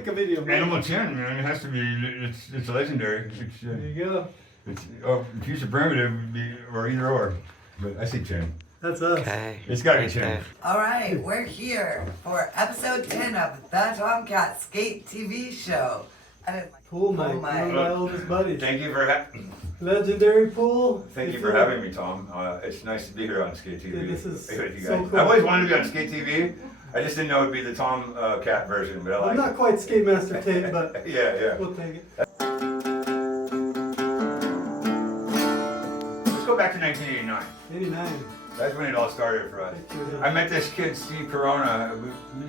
pick a video. Animal Chin, man, it has to be. It's legendary. There you go. Future Primitive would be, or either or. But I say Chin. That's us. Okay. It's gotta be Chin. All right, we're here for episode 10 of the Tomcat SK8TV show. Pool Mike, one of my oldest buddies. Thank you for having. Legendary pool. Thank you for having me, Tom. It's nice to be here on SK8TV. Yeah, this is you so guys. cool. I always wanted to be on SK8TV. I just didn't know it'd be the Tomcat version, but I like I'm not quite Skate Master tape, but yeah. we'll take it. Let's go back to 1989. 89. That's when it all started for us. I met this kid, Steve Corona.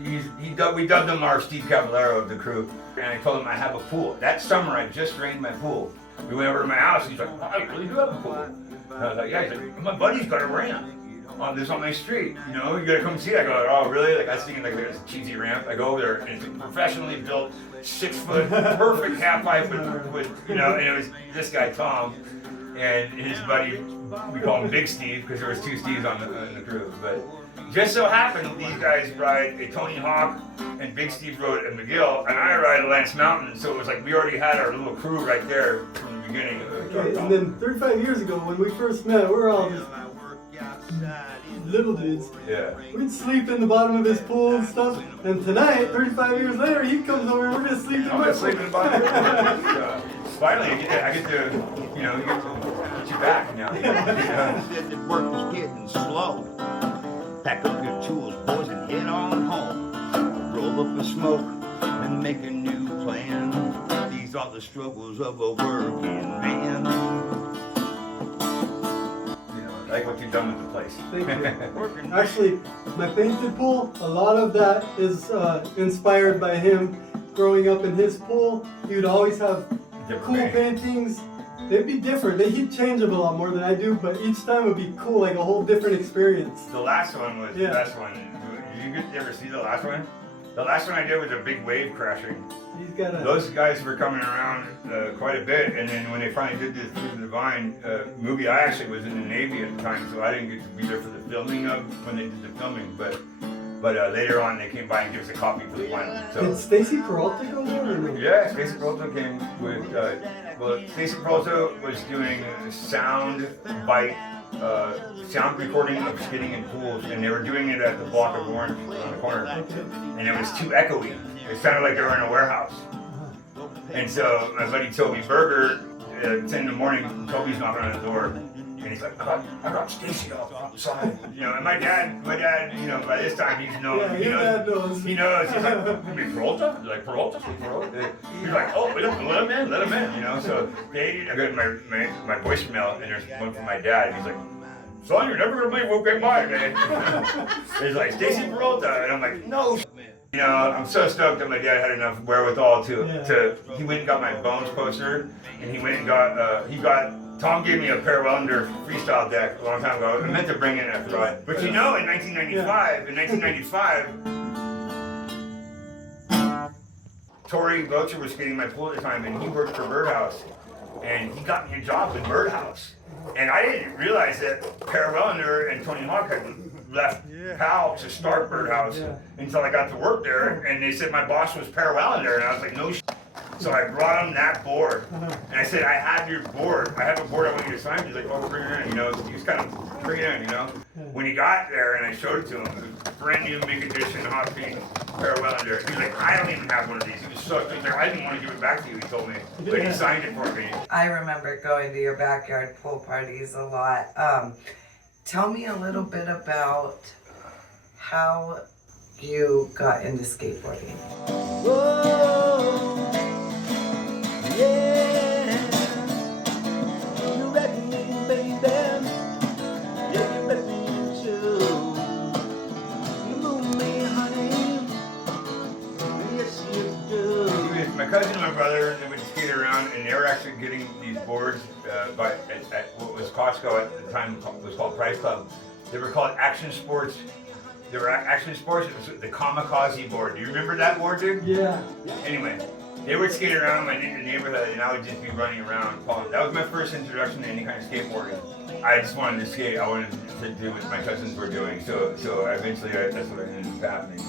We dubbed him our Steve Caballero of the crew. And I told him I have a pool. That summer, I just drained my pool. We went over to my house. He's like, oh, I really do have a pool. And I was like, yeah. He's like, my buddy's got a ramp on my street. You know, you gotta come see it. I go, oh, really? Like, I was thinking like this cheesy ramp. I go over there, and it's a professionally built, 6-foot, perfect half pipe with, you know, and it was this guy, Tom, and his buddy. We call him Big Steve because there was 2 Steves on the crew. But just so happened these guys ride a Tony Hawk and Big Steve rode a McGill and I ride a Lance Mountain. So it was like we already had our little crew right there from the beginning. Okay, and then 35 years ago when we first met, we were all just little dudes. Yeah. We'd sleep in the bottom of his pool and stuff. And tonight, 35 years later, he comes over and we're gonna sleep in I'm my gonna sleep in the bottom of the finally, I get to, you know, get you back now. Said the work was getting slow. Pack up your tools, boys, and head on home. Roll up a smoke and make a new plan. These are the struggles of a working man. You know, I like what you've done with the place. Thank you. Actually, my painted pool, a lot of that is inspired by him. Growing up in his pool, he would always have cool paintings. They'd be different. He'd change them a lot more than I do, but each time would be cool, like a whole different experience. The last one was the best one. Did you ever see the last one? The last one I did was a big wave crashing. Those guys were coming around quite a bit, and then when they finally did this Through the Vine movie, I actually was in the Navy at the time, so I didn't get to be there for the filming of when they did the filming, but later on they came by and gave us a copy for the final. So, did Stacy Peralta go there? Yeah, Stacy Peralta came with, Stacy Peralta was doing sound bite, sound recording of skating in pools, and they were doing it at the block of Orange on the corner, and it was too echoey. It sounded like they were in a warehouse. And so my buddy Toby Berger, at 10 in the morning, Toby's knocking on the door, and he's like, I got Stacy outside. You know, and my dad, you know, by this time he's known. Yeah, he knows. He knows. He's like, you mean Peralta? He's like, Peralta? He's like, oh, let him in, you know. So I got my voicemail, and there's one from my dad, and he's like, son, you're never gonna believe what came by, man. He's like, Stacy Peralta, and I'm like, no. You know, I'm so stoked that my dad had enough wherewithal to he went and got my Bones poster, and he went and got, Tom gave me a Per Wellender freestyle deck a long time ago. I meant to bring in a ride. But you know, in 1995, Tori Bocher was skating my pool at the time, and he worked for Birdhouse. And he got me a job with Birdhouse. And I didn't realize that Per Wellender and Tony Hawk had left PAL to start Birdhouse until I got to work there. And they said my boss was Per Wellender, and I was like, no shit. So I brought him that board, and I said, I have your board. I have a board I want you to sign. He's like, oh, bring it in, you know. He was kind of, bring it in, you know. When he got there and I showed it to him, it was brand new Big Edition Hot Pink Per Wellender. He was like, I don't even have one of these. He was so excited. I didn't want to give it back to you, he told me. But he signed it for me. I remember going to your backyard pool parties a lot. Tell me a little bit about how you got into skateboarding. Whoa. Yeah, you reckon me, baby? Yeah, you reckon me too. You move me, honey. Yes, you do. My cousin and my brother, they would skate around, and they were actually getting these boards at what was Costco at the time was called Price Club. They were called Action Sports. They were Action Sports. It was the Kamikaze board. Do you remember that board, dude? Yeah. Anyway. They would skate around my neighborhood, and I would just be running around. That was my first introduction to any kind of skateboarding. I just wanted to skate. I wanted to do what my cousins were doing. So eventually, that's what ended up happening.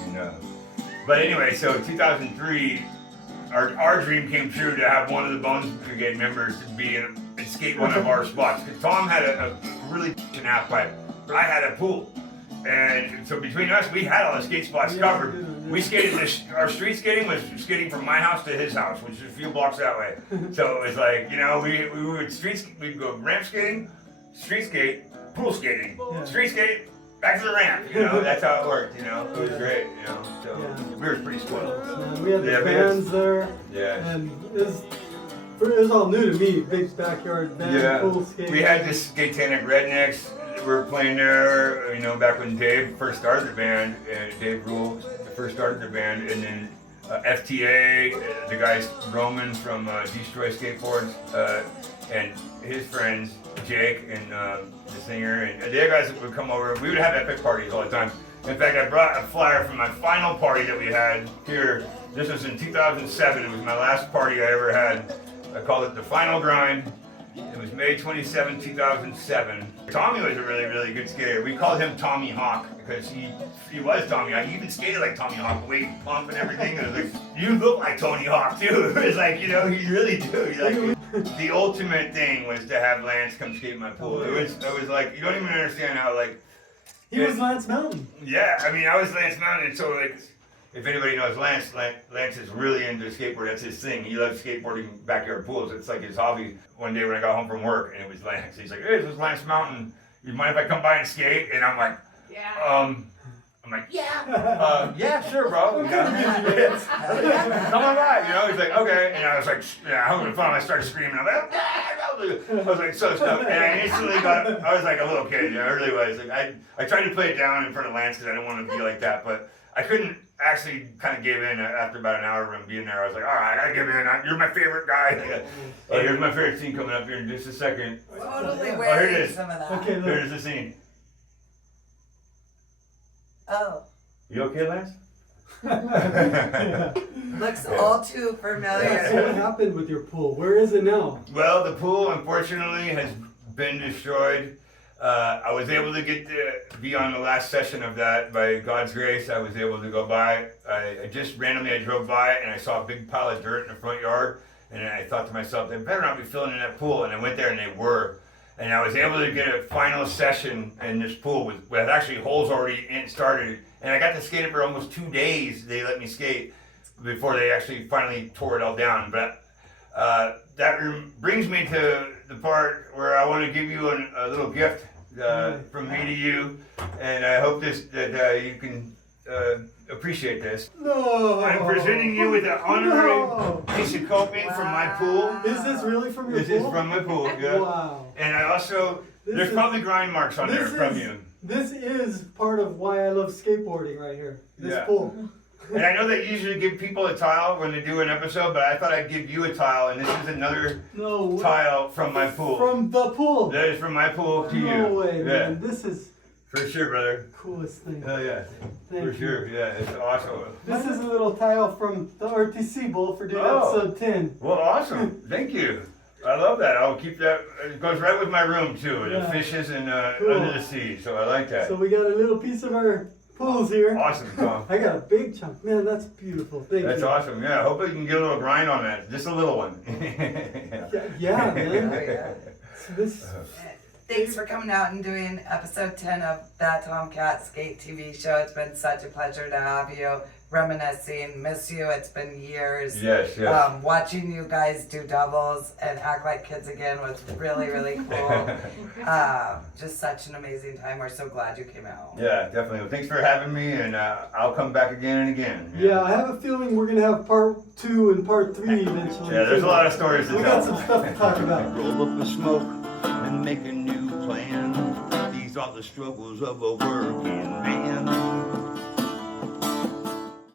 But anyway, so 2003, our dream came true to have one of the Bones Brigade members to be and skate one of our spots. Because Tom had a really half pipe. I had a pool. And so between us, we had all the skate spots covered. We skated our street skating was skating from my house to his house, which is a few blocks that way. So it was like, you know, we would we'd go ramp skating, street skate, pool skating, street skate, back to the ramp. You know, that's how it worked. You know, it was great. You know, so we were pretty spoiled. We had the bands there. Yeah. And it was all new to me. Big backyard band, pool skating. We had this Satanic Rednecks. We were playing there, you know, back when Dave first started the band, and Dave Rule first started the band, and then FTA, the guys Roman from Destroy Skateboards, and his friends Jake and the singer, and the other guys that would come over. We would have epic parties all the time. In fact, I brought a flyer from my final party that we had here. This was in 2007. It was my last party I ever had. I called it the Final Grind. It was May 27, 2007. Tommy was a really, really good skater. We called him Tommy Hawk because he was Tommy Hawk. He even skated like Tommy Hawk, weight pump and everything. And it was like, you look like Tony Hawk too. It was like, you know, you really do. Like, the ultimate thing was to have Lance come skate in my pool. It was like, you don't even understand how like. He was Lance Mountain. Yeah, I mean, I was Lance Mountain, and so like. If anybody knows Lance is really into skateboarding. That's his thing. He loves skateboarding backyard pools. It's like his hobby. One day when I got home from work and it was Lance, he's like, hey, this is Lance Mountain. You mind if I come by and skate? And I'm like, yeah, sure, bro. You know? Come on by. You know, he's like, okay. And I was like, yeah, having fun. I started screaming. I'm like, I was like so stoked. And I instantly I was like a little kid. You know, I really was. Like, I tried to play it down in front of Lance because I didn't want to be like that, but I couldn't. Actually kind of gave in after about an hour of him being there. I was like, all right, I gotta give in. You're my favorite guy. Oh, here's my favorite scene coming up here in just a second. Totally here it wearing is. some of that. Okay, look. Here's the scene. Oh. You okay, Lance? Looks all too familiar. So what happened with your pool? Where is it now? Well, the pool unfortunately has been destroyed. I was able to get to be on the last session of that by God's grace. I was able to go by. I just randomly drove by and I saw a big pile of dirt in the front yard, and I thought to myself, they better not be filling in that pool. And I went there and they were. And I was able to get a final session in this pool with actually holes already started. And I got to skate it for almost 2 days. They let me skate before they actually finally tore it all down. But that brings me to the part where I want to give you a little gift. From me to you, and I hope that you can appreciate this. No. I'm presenting you with an honorary piece of coping from my pool. Is this really from your pool? This is from my pool, yeah. Wow. And I also, there's probably grind marks on there from you. This is part of why I love skateboarding right here. This pool. And I know they usually give people a tile when they do an episode, but I thought I'd give you a tile, and this is another tile from my pool. From the pool? That is from my pool to you. No way, man. This is... For sure, brother. Coolest thing. Oh, yeah. For sure, yeah. It's awesome. This is a little tile from the RTC Bowl for doing episode 10. Well, awesome. Thank you. I love that. I'll keep that. It goes right with my room, too. The fishes and under the sea, so I like that. So we got a little piece of our... pools here. Awesome, Tom. I got a big chunk. Man, that's beautiful. Thank you. That's awesome. Yeah, I hope we can get a little grind on that. Just a little one. Yeah, man. Oh, yeah. So this... Thanks for coming out and doing episode 10 of that Tomcat SK8TV show. It's been such a pleasure to have you. Reminiscing, miss you. It's been years. Yes. Watching you guys do doubles and act like kids again was really, really cool. Just such an amazing time. We're so glad you came out. Yeah, definitely. Well, thanks for having me, and I'll come back again and again. Yeah, I have a feeling we're going to have part 2 and part 3 eventually. Yeah, there's a lot of stories to tell. We got some stuff to talk about. Roll up the smoke and make a new plan. These are the struggles of a working man.